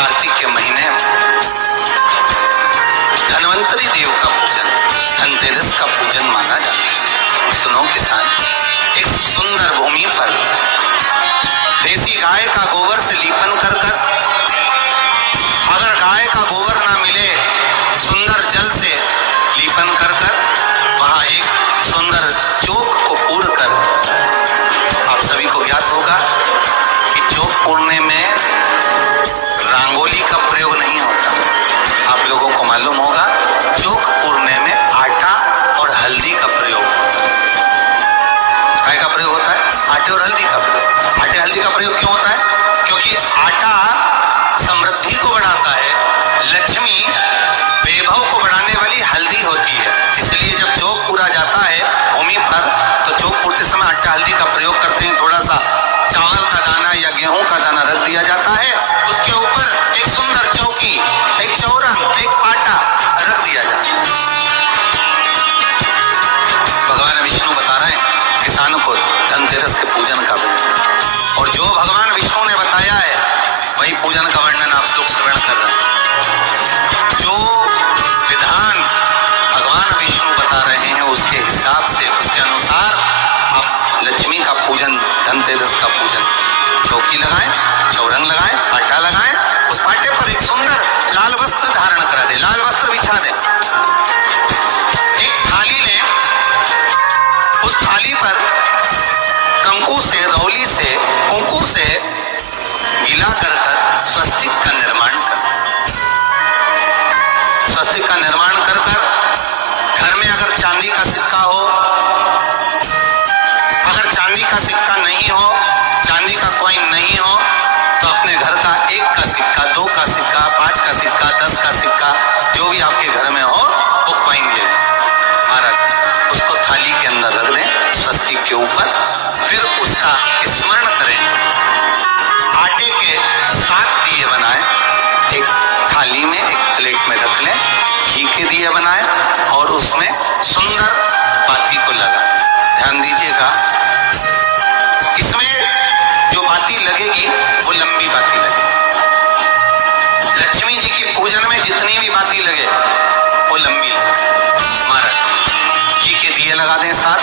कार्तिक के महीने में धन्वंतरी देव का पूजन, धनतेरस का पूजन माना जाता है। सुनो किसान, एक सुंदर भूमि पर देसी गाय का गोबर से लीपन कर अगर गाय का गोबर ना मिले, सुंदर जल से लीपन कर वहां एक सुंदर चौक को पूर कर, आप सभी को ज्ञात होगा कि चौक पूरने में रंगोली का प्रयोग नहीं होता। आप लोगों को मालूम होगा चौक पूरने में आटा और हल्दी का प्रयोग होता है। काय का प्रयोग होता है? आटे और हल्दी का प्रयोग। आटे हल्दी का प्रयोग क्यों होता है? क्योंकि आटा समृद्धि को बढ़ाता है, लक्ष्मी वैभव को बढ़ाने वाली हल्दी होती है। इसलिए जब चौक पूरा जाता है भूमि पर, तो चौक पूरते समय आटा हल्दी का प्रयोग करते हैं। थोड़ा सा चावल का दाना या गेहूं का दाना रख दिया जाता है, उसके ऊपर एक सुंदर चौकी, एक चौरंग, एक पाटा रख दिया जाता है। भगवान विष्णु बता रहे हैं किसानों को धनतेरस के पूजन का, और जो भगवान विष्णु ने बताया है वही पूजन का वर्णन आप लोग श्रवण कर रहे हैं। जो विधान भगवान विष्णु बता रहे हैं उसके हिसाब से, उसके अनुसार आप लक्ष्मी का पूजन, धनतेरस का पूजन, चौकी लगाएं, चौरंग लगाएं, पाटा लगाएं, उस पाटे पर एक सुंदर लाल वस्त्र धारण करा दे, लाल वस्त्र बिछा दे। एक थाली लें, उस थाली पर कंकु से, रौली से, कुंकू से गीला कर स्वस्तिक का निर्माण कर, स्वस्तिक का निर्माण कर घर में अगर चांदी का सिक्का हो, अगर चांदी का सिक्का नहीं हो, चांदी का कॉइन नहीं हो, तो अपने घर का 1 का सिक्का, 2 का सिक्का, 5 का सिक्का, 10 का सिक्का, जो भी आपके घर में हो वो कॉइन ले लें महाराज, उसको थाली के अंदर रख दें स्वस्तिक के ऊपर। फिर उसका स्मरण करें, आटे के 7 दिए बनाएं, एक थाली में, एक प्लेट में रख लें, घी के दिए बनाएं और उसमें सुंदर बाती को लगाएं। ध्यान दीजिएगा, इसमें जो बाती लगेगी वो लंबी बाती लगेगी। लक्ष्मी जी की पूजन में जितनी भी बाती लगे वो लंबी लगे। महाराज घी के दिए लगा दें 7,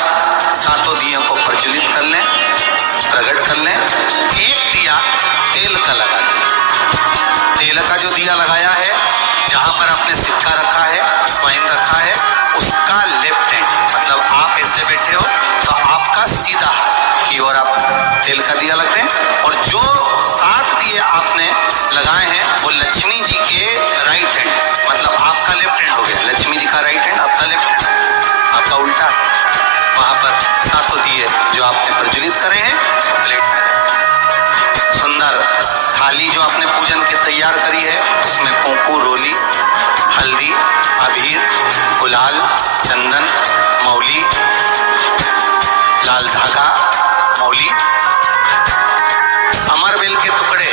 सातों दियों को प्रज्वलित कर लें, प्रकट कर लें। एक दिया तेल का लगा दें। तेल का जो दिया लगाया है, जहां पर आपने सिक्का रखा है, कॉइन रखा है, उसका लेफ्ट हैंड, मतलब आप ऐसे बैठे हो तो आपका सीधा हाथ की ओर आप तेल का दिया लगते हैं। और जो 7 दिए आपने लगाए हैं वो लक्ष्मी जी के राइट हैंड, मतलब आपका लेफ्ट हैंड हो गया, लक्ष्मी जी का राइट हैंड, आपका लेफ्ट हैंड, आपका उल्टा। वहां पर 7 दिए जो आपने प्रज्वलित करे हैं प्लेट में, सुंदर थाली जो आपने पूजन के तैयार करी है, उसमें कुंकू, रोली, हल्दी, अबीर, गुलाल, चंदन, मौली, लाल धागा, मौली, अमरबेल के टुकड़े,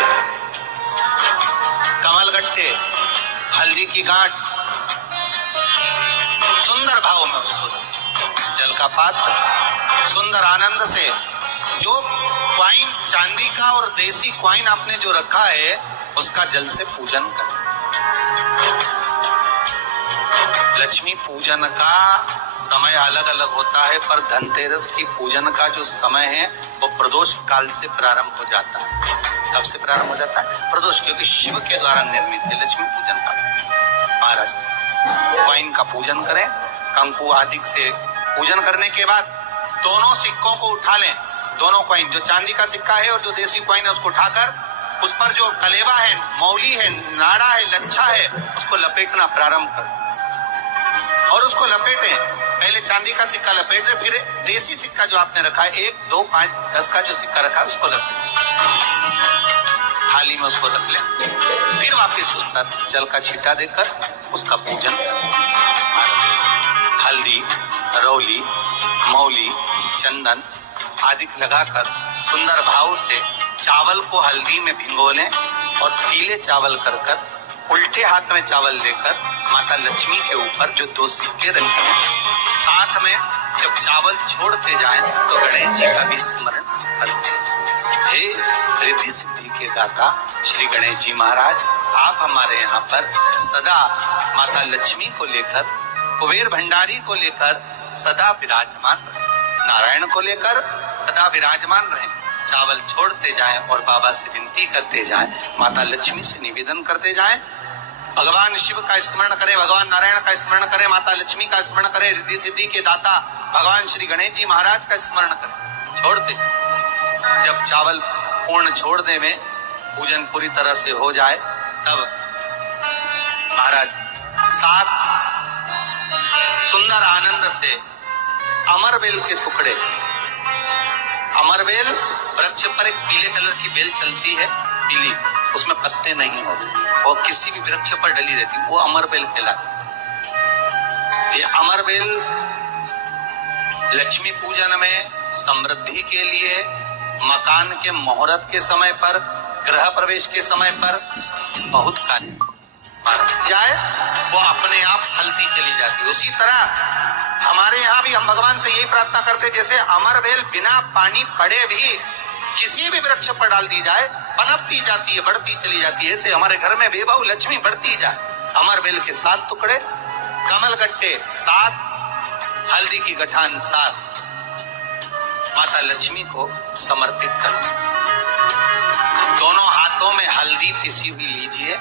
कमलगट्टे, हल्दी की गांठ, सुंदर भाव में उसको जल का पात्र, सुंदर आनंद से जो क्वाइन चांदी का और देसी क्वाइन आपने जो रखा है उसका जल से पूजन कर। लक्ष्मी पूजन का समय अलग अलग होता है, पर धनतेरस की पूजन का जो समय है वो प्रदोष काल से प्रारंभ हो जाता है। कब से प्रारंभ हो जाता है? प्रदोष, क्योंकि शिव के द्वारा निर्मित है लक्ष्मी पूजन का। महाराज क्वाइन का पूजन करें, कंकु आदि से पूजन करने के बाद दोनों सिक्कों को उठा लें, दोनों कॉइन, जो चांदी का सिक्का है और जो देसी कॉइन है, उसको उठाकर उस पर जो कलेवा है, मौली है, नाड़ा है, लच्छा है, उसको लपेटना प्रारंभ कर और उसको लपेटें। पहले चांदी का सिक्का लपेट दें, फिर देसी सिक्का जो आपने रखा है, 1, 2, 5, 10 का जो सिक्का रखा है उसको लपेटें, थाली में उसको रख लें। फिर वापिस उस पर जल का छींटा देकर उसका पूजन, हल्दी, रौली, मौली, चंदन आदि लगाकर सुंदर भाव से चावल को हल्दी में भिगो लें और पीले चावल कर उल्टे हाथ में चावल लेकर माता लक्ष्मी के ऊपर जो 2 सिक्के रखे हैं, साथ में जब चावल छोड़ते जाएं तो गणेश जी का भी स्मरण करते हैं। हे रिद्धि सिद्धि के दाता श्री गणेश जी महाराज, आप हमारे यहाँ पर सदा माता लक्ष्मी को लेकर, कुबेर भंडारी को लेकर सदा विराजमान रहे, नारायण को लेकर सदा विराजमान रहे। चावल छोड़ते जाएं और बाबा से विनती करते जाएं, माता लक्ष्मी से निवेदन करते जाएं, भगवान शिव का स्मरण करें, भगवान नारायण का स्मरण करें, माता लक्ष्मी का स्मरण करें, रिद्धि सिद्धि के दाता भगवान श्री गणेश जी महाराज का स्मरण करें। छोड़ते जब चावल पूर्ण छोड़ दे में पूजन पूरी तरह से हो जाए, तब महाराज 7 सुंदर आनंद से अमरबेल के टुकड़े, अमरबेल वृक्ष पर एक पीले कलर की बेल चलती है, पीली, उसमें पत्ते नहीं होते और किसी भी वृक्ष पर डली रहती, वो अमरबेल कहलाती। ये अमरबेल लक्ष्मी पूजन में, समृद्धि के लिए, मकान के मुहूर्त के समय पर, गृह प्रवेश के समय पर बहुत कार्य जाए, वो अपने आप फलती चली जाती। उसी तरह हमारे यहाँ भी हम भगवान से यही प्रार्थना करते, जैसे अमरबेल बिना पानी पड़े भी किसी भी वृक्ष पर डाल दी जाए, पनपती जाती है, बढ़ती चली जाती है। ऐसे हमारे घर में बेबहू लक्ष्मी बढ़ती जाए। अमरबेल के 7 टुकड़े, कमल गट्टे 7, हल्दी की गठान 7, माता लक्ष्मी को समर्पित करो। दोनों हाथों में हल्दी पिसी हुई लीजिए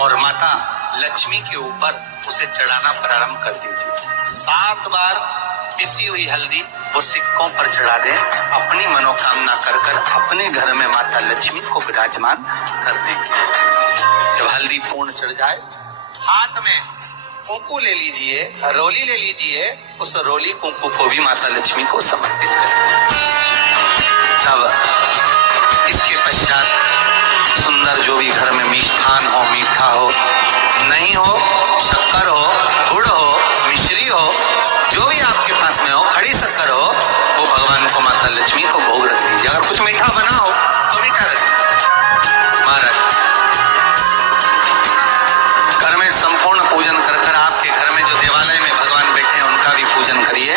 और माता लक्ष्मी के ऊपर उसे चढ़ाना प्रारंभ कर दीजिए। 7 बार पिसी हुई हल्दी वो सिक्कों पर चढ़ा दें, अपनी मनोकामना कर कर अपने घर में माता लक्ष्मी को विराजमान कर देंगे। जब हल्दी पूर्ण चढ़ जाए, हाथ में कुंकू ले लीजिए, रोली ले लीजिए, उस रोली कुंकू को भी माता लक्ष्मी को समर्पित करें। तब इसके पश्चात सुंदर जो भी घर में मिष्ठान हो, मीठा हो, नहीं हो, शक्कर हो, गुड़ हो, मिश्री हो, जो भी आपके पास में हो, खड़ी शक्कर हो, वो भगवान को, माता लक्ष्मी को भोग रख दीजिए। अगर कुछ मीठा बना हो तो मीठा रख दीजिए। महाराज घर में संपूर्ण पूजन कर कर, आपके घर में जो देवालय में भगवान बैठे हैं उनका भी पूजन करिए।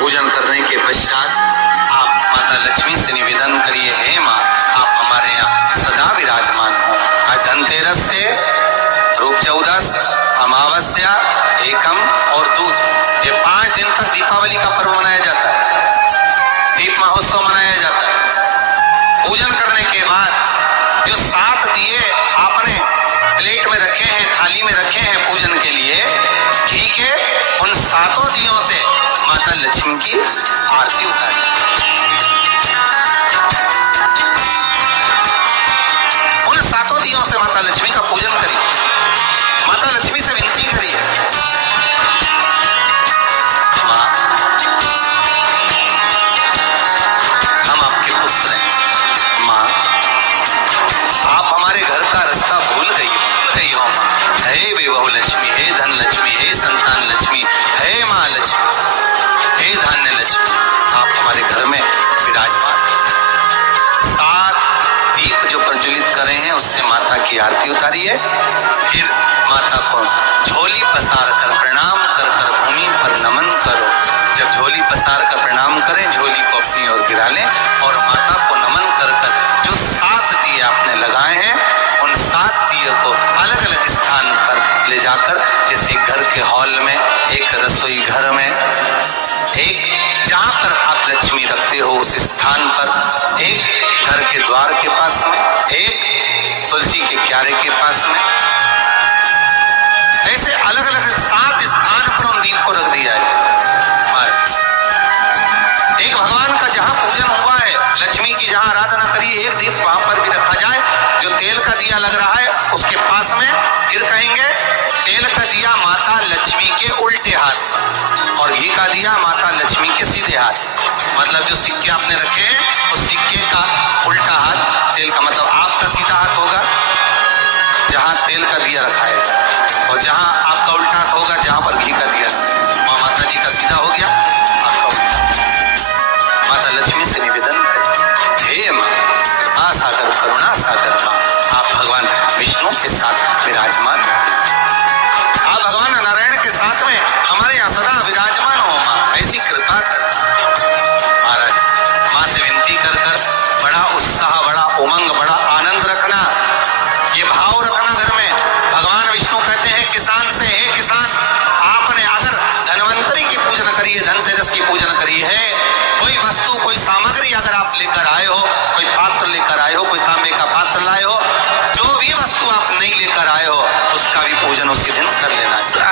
पूजन करने के पश्चात आप माता लक्ष्मी से निवेदन करिए, हे माँ, आप हमारे यहाँ सदा विराजमान हो। आज धनतेरस से रूप 14, अमावस्या, एकम और दूज, ये 5 दिन तक दीपावली का पर्व मनाया जाता है, दीप महोत्सव मनाया जाता है। पूजन करने के बाद जो 7 दिए आपने प्लेट में रखे हैं, थाली में रखे हैं पूजन के लिए, घी के, उन 7 दियों से माता लक्ष्मी की आरती उतारी। उन 7 दियों से माता लक्ष्मी का पूजन करिए, माता लक्ष्मी से विनती करिए, माँ हम आपके पुत्र हैं, माँ आप हमारे घर का रास्ता भूल गई हो माँ। हे बेबहू लक्ष्मी, हे धन लक्ष्मी, हे संतान लक्ष्मी, हे माँ लक्ष्मी, हे धान्य लक्ष्मी, आप हमारे घर में विराजमान। 7 दीप जो प्रज्वलित कर रहे हैं उससे माता की आरती उतारिए। फिर माता को झोली पसार कर प्रणाम कर कर भूमि पर नमन करो। जब झोली पसार कर प्रणाम करें, झोली को अपनी ओर गिरा लें और माता को नमन कर कर जो 7 दिए आपने लगाए हैं, उन 7 दिए को अलग अलग स्थान पर ले जाकर, जैसे घर के हॉल में, एक रसोई घर में, एक जहां पर आप लक्ष्मी रखते हो उस स्थान पर, एक घर के द्वार के पास में, एक तुलसी के क्यारे के पास में, ऐसे अलग अलग 7 स्थान पर उन दीप को रख दिया है। एक भगवान का जहां पूजन हुआ है, लक्ष्मी की जहां आराधना करी, एक दीप वहां पर भी रखा जाए। जो तेल का दिया लग रहा है उसके पास में, फिर कहेंगे तेल का दिया माता लक्ष्मी के उल्टे हाथ पर और घी का दिया माता लक्ष्मी के सीधे हाथ। मतलब जो सिक्के आपने रखे हैं उस सिक्के का उल्टा हाथ तेल का, मतलब आपका सीधा हाथ होगा जहां तेल का दिया रखा है, और जहां आपका उल्टा हाथ होगा जहां पर घी का दिया। माता जी का सीधा हो गया, आपका उल्टा। माता लक्ष्मी से निवेदन करें, हे माँ कृपा सागर, करुणा सागर माँ, आप भगवान विष्णु के साथ विराजमान, आप भगवान नारायण के साथ में हमारे यहाँ सदा विराजमान हो माँ, ऐसी कृपा कर। महाराज माँ से विनती की पूजन